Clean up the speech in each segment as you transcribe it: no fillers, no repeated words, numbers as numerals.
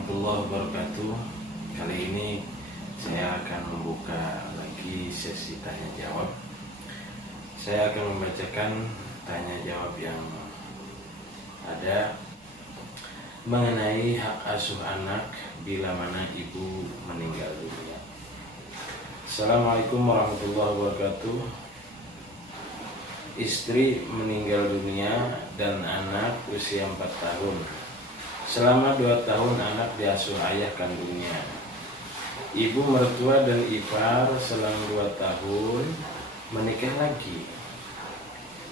warahmatullahi wabarakatuh. Kali ini saya akan membuka lagi sesi tanya jawab. Saya akan membacakan tanya jawab yang ada mengenai hak asuh anak bila mana ibu meninggal dunia. Assalamualaikum warahmatullahi wabarakatuh. Istri meninggal dunia dan anak usia 4 tahun. Selama 2 tahun anak diasuh ayah kandungnya. Ibu mertua dan ipar selang 2 tahun menikah lagi.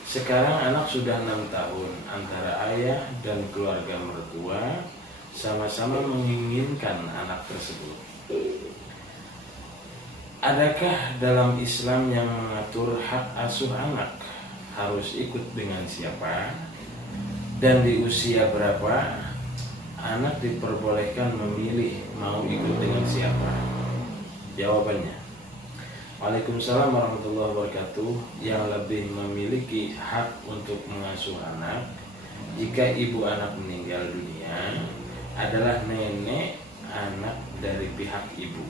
Sekarang anak sudah 6 tahun. Antara ayah dan keluarga mertua sama-sama menginginkan anak tersebut. Adakah dalam Islam yang mengatur hak asuh anak harus ikut dengan siapa dan di usia berapa anak diperbolehkan memilih mau ikut dengan siapa? Jawabannya, Waalaikumsalam warahmatullahi wabarakatuh. Yang lebih memiliki hak untuk mengasuh anak jika ibu anak meninggal dunia adalah nenek anak dari pihak ibu.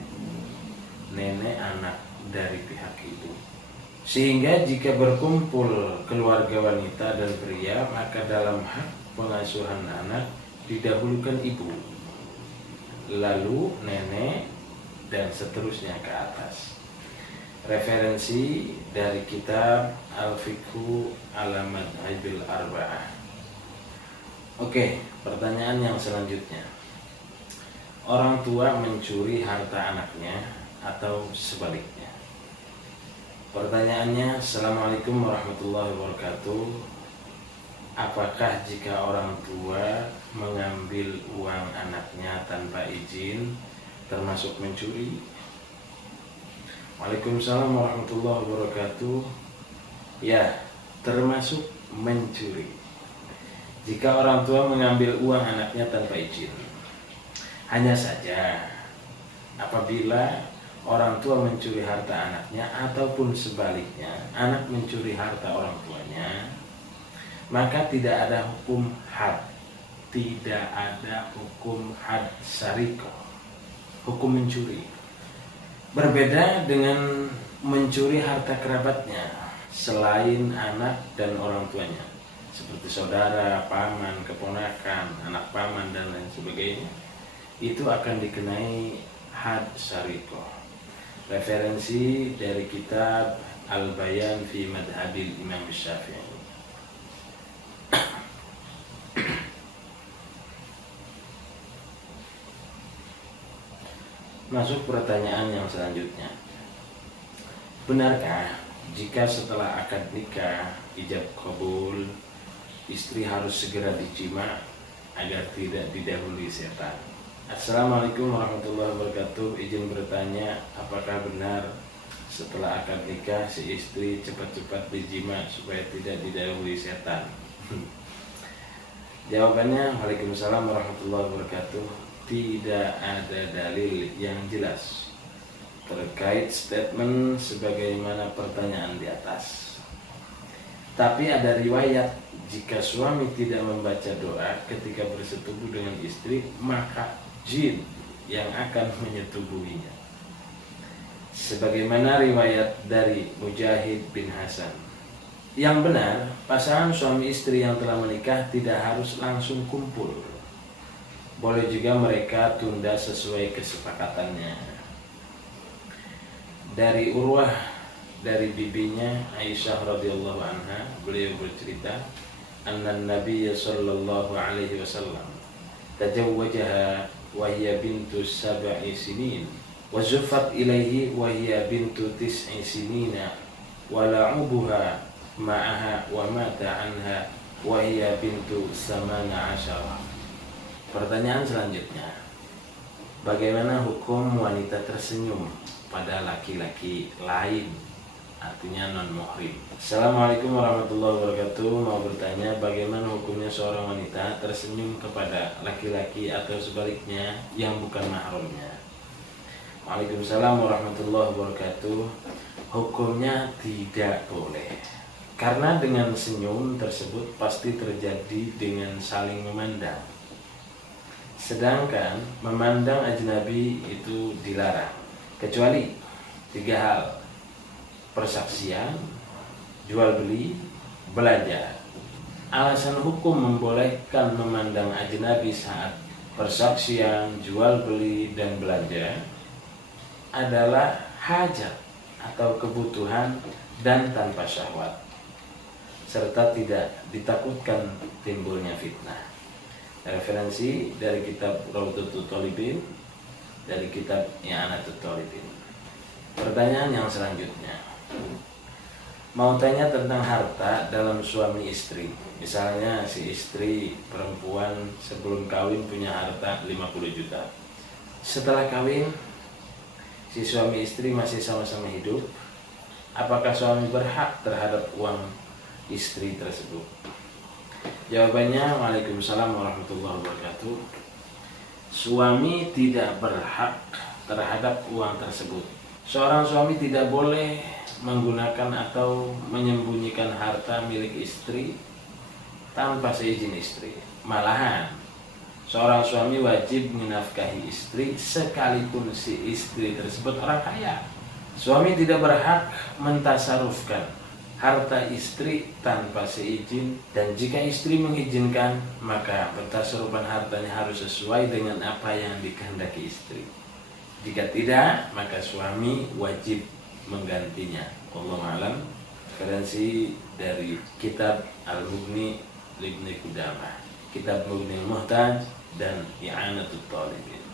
Nenek anak dari pihak ibu. Sehingga jika berkumpul keluarga wanita dan pria, maka dalam hak pengasuhan anak didahulukan ibu, lalu nenek, dan seterusnya ke atas. Referensi dari kitab Al-Fiqhu ala Madhabil Arba'ah. Oke, pertanyaan yang selanjutnya. Orang tua mencuri harta anaknya atau sebaliknya? Pertanyaannya, Assalamualaikum warahmatullahi wabarakatuh. Apakah jika orang tua mengambil uang anaknya tanpa izin termasuk mencuri? Waalaikumsalam warahmatullahi wabarakatuh. Ya, termasuk mencuri. Jika orang tua mengambil uang anaknya tanpa izin. Hanya saja apabila orang tua mencuri harta anaknya ataupun sebaliknya, anak mencuri harta orang tuanya, maka tidak ada hukum had, tidak ada hukum had syarikoh, hukum mencuri. Berbeda dengan mencuri harta kerabatnya selain anak dan orang tuanya, seperti saudara, paman, keponakan, anak paman dan lain sebagainya, itu akan dikenai had syarikoh. Referensi dari kitab Al-Bayan fi Madhabil Imam Syafi'i. Masuk pertanyaan yang selanjutnya. Benarkah jika setelah akad nikah ijab qabul istri harus segera dijima agar tidak didahului setan? Assalamualaikum warahmatullahi wabarakatuh. Izin bertanya, apakah benar setelah akad nikah si istri cepat-cepat dijima supaya tidak didahului setan? Jawabannya, Waalaikumsalam warahmatullahi wabarakatuh. Tidak ada dalil yang jelas terkait statement sebagaimana pertanyaan di atas. Tapi ada riwayat jika suami tidak membaca doa ketika bersetubuh dengan istri, maka jin yang akan menyetubuhinya. Sebagaimana riwayat dari Mujahid bin Hasan. Yang benar, pasangan suami istri yang telah menikah tidak harus langsung kumpul. Boleh juga mereka tunda sesuai kesepakatannya. Dari Urwah, dari bibinya Aisyah radhiyallahu anha, beliau bercerita, anna Nabiy sallallahu alaihi wasallam tajawwajaha wa hiya bintu 7 sinin wa zuffat ilaihi wa hiya bintu 9 sinina wa la'ubuha ma'aha wa mata anha wa hiya bintu 18. Pertanyaan selanjutnya, bagaimana hukum wanita tersenyum pada laki-laki lain, artinya non-muhrim? Assalamualaikum warahmatullahi wabarakatuh. Mau bertanya, bagaimana hukumnya seorang wanita tersenyum kepada laki-laki atau sebaliknya yang bukan mahramnya? Waalaikumsalam warahmatullahi wabarakatuh. Hukumnya tidak boleh, karena dengan senyum tersebut pasti terjadi dengan saling memandang. Sedangkan memandang ajnabi itu dilarang, kecuali 3 hal: persaksian, jual beli, belanja. Alasan hukum membolehkan memandang ajnabi saat persaksian, jual beli, dan belanja adalah hajat atau kebutuhan dan tanpa syahwat, serta tidak ditakutkan timbulnya fitnah. Referensi dari kitab Rawdatul Thalibin, dari kitab I'anatul Talibin. Pertanyaan yang selanjutnya, mau tanya tentang harta dalam suami istri. Misalnya si istri perempuan sebelum kawin punya harta 50 juta. Setelah kawin, si suami istri masih sama-sama hidup. Apakah suami berhak terhadap uang istri tersebut? Jawabannya, Waalaikumsalam warahmatullahi wabarakatuh. Suami tidak berhak terhadap uang tersebut. Seorang suami tidak boleh menggunakan atau menyembunyikan harta milik istri tanpa seizin istri. Malahan, seorang suami wajib menafkahi istri sekalipun si istri tersebut orang kaya. Suami tidak berhak mentasarufkan harta istri tanpa seizin, dan jika istri mengizinkan, maka pentasarufan hartanya harus sesuai dengan apa yang dikehendaki istri. Jika tidak, maka suami wajib menggantinya. Wallahu a'lam. Referensi dari kitab Al-Mughni Ibnu Qudamah, kitab Mughni Al-Muhtaj, dan I'anatul Talibin.